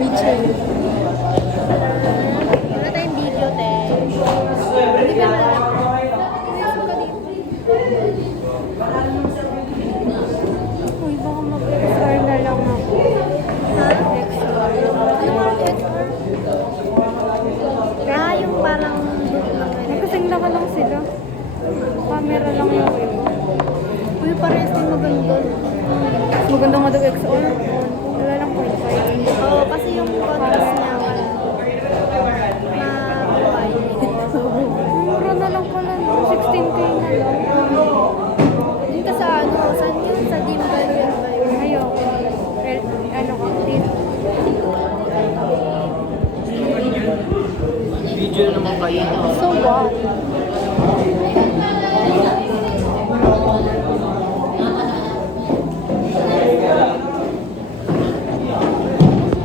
Mitchell. Wala tayong video, te. Hindi ka na. Pinasok ka dito. Uy, baka mag-XR na lang ako. Ha? XR. Ano nga ang XR? Ah, yung parang Kasing laka lang sila. Camera lang yung wave. uy, parehas din maganda. Mas maganda nga daw XR. Wala lang 0.5. Oo, kasi yung contrast niya wala. Mabuhay. Mura na lang pala, no? 16K na lang. Dito sa ano, saan yun? Sa Dimbal yun ba yun? Ayoko. Ano ka? Video naman kayo. So, wow.